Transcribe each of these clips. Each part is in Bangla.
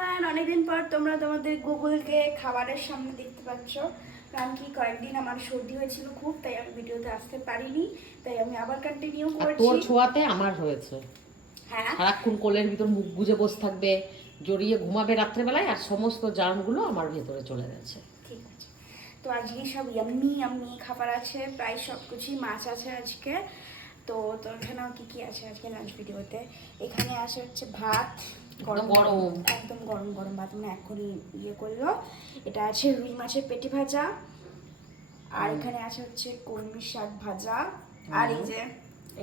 এভরিওয়ান, অনেকদিন পর তোমরা তোমাদের গুগলকে খাবারের সামনে দেখতে পাচ্ছ। কারণ কি কয়েকদিন আমার সর্দি হয়েছিল খুব, তাই আমি ভিডিওতে আসতে পারিনি, তাই আমি আবার কন্টিনিউ করছি। তোর ছোঁয়াতে আমার হয়েছে। হ্যাঁ, সারাক্ষণ কোলের ভিতর মুখ গুজে বসে থাকবে, জড়িয়ে ঘুমাবে রাত্রেবেলায়, আর সমস্ত জার্মগুলো আমার ভেতরে চলে গেছে। ঠিক আছে। তো আজকে সব ইয়াম্মি খাবার আছে, প্রায় সব কিছুই। মাছ আছে আজকে। তো তোর এখানেও কি কি আছে আজকে লাঞ্চ ভিডিওতে? এখানে আছে হচ্ছে ভাত, গরম একদম গরম গরম ভাত, মানে এখনই ইয়ে করলো। এটা আছে রুই মাছের পেটি ভাজা, আর এখানে আছে হচ্ছে কলমি শাক ভাজা, আর এই যে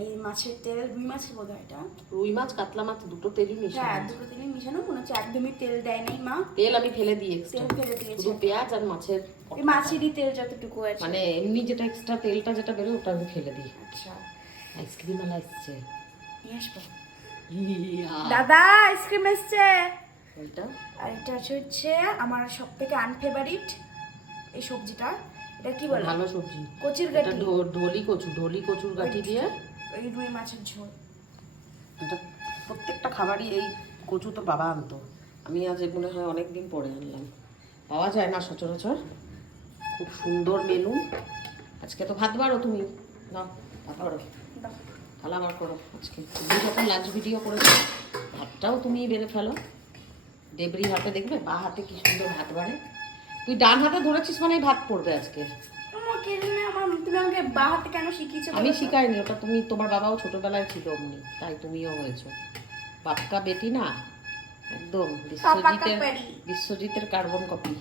এই মাছের তেল, রুই মাছের বোধ হয় এটা। রুই মাছ কাতলা মাছ দুটো তেলই মিশানো। হ্যাঁ, দুটো তেলই মিশানো, মনে হচ্ছে একদমই তেল দেয় নাই মা। তেল আমি ফেলে দিই, তেল ফেলে দিয়েছে, শুধু পেঁয়াজ আর মাছের এই মাছেরই তেল যতটুকু আছে, মানে এমনি যেটা এক্সট্রা তেলটা যেটা বেরোয় ওটা আমি ফেলে দিই। আচ্ছা আইসক্রিম আলা এসছে। নিয়ে আসবো। ইয়া। দাদা আইসক্রিম এসছে। ওইটা আর এটা হচ্ছে আমার সব থেকে আনফেভারিট এই সবজিটা। এটা কি বলে? ভালো সবজি, কচির এটা গাঠি, ঢোলি কচুর গাঠি দিয়ে ওই রুই মাছের ঝোল। এটা প্রত্যেকটা খাবারই এই কচু তো বাবা আনতো, আমি আজ মনে হয় অনেকদিন পরে আনলাম, পাওয়া যায় না সচরাচর। খুব সুন্দর মেনু। আজকে তো ভাত বাড়ো, তুমি না ভাত বাড়ো, দাও। থালা বার করো। আজকে তুমি যখন লাঞ্চ ভিডিও করেছো ভাতটাও তুমি বেড়ে ফেলো। দেবরি হাতে দেখবে, বা হাতে কি সুন্দর ভাত বাড়ে। তুই ডান হাতে ধরেছিস মানে ভাত পড়বে আজকে। তোমাকে তুমি আমাকে বাঁ হাতে কেন শিখিয়েছো? আমি শিখাইনি, ওটা তুমি, তোমার বাবাও ছোটবেলায় ছিল অমনি, তাই তুমিও হয়েছো। পাক্কা বেটি না, একদম বিশ্বজিতের কার্বন কপি।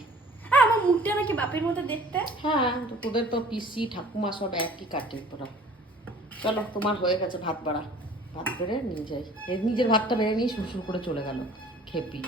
হ্যাঁ, আমার মুখটা নাকি বাপের মতো দেখতে। হ্যাঁ, তো তোদের তো পিসি ঠাকুমা সব একই কাটে তোরা। চলো, তোমার হয়ে গেছে ভাত বাড়া, ভাত বেড়ে নিয়ে যাই। নিজের ভাতটা বেড়ে নিয়ে সুরসুর করে চলে গেল খেপি।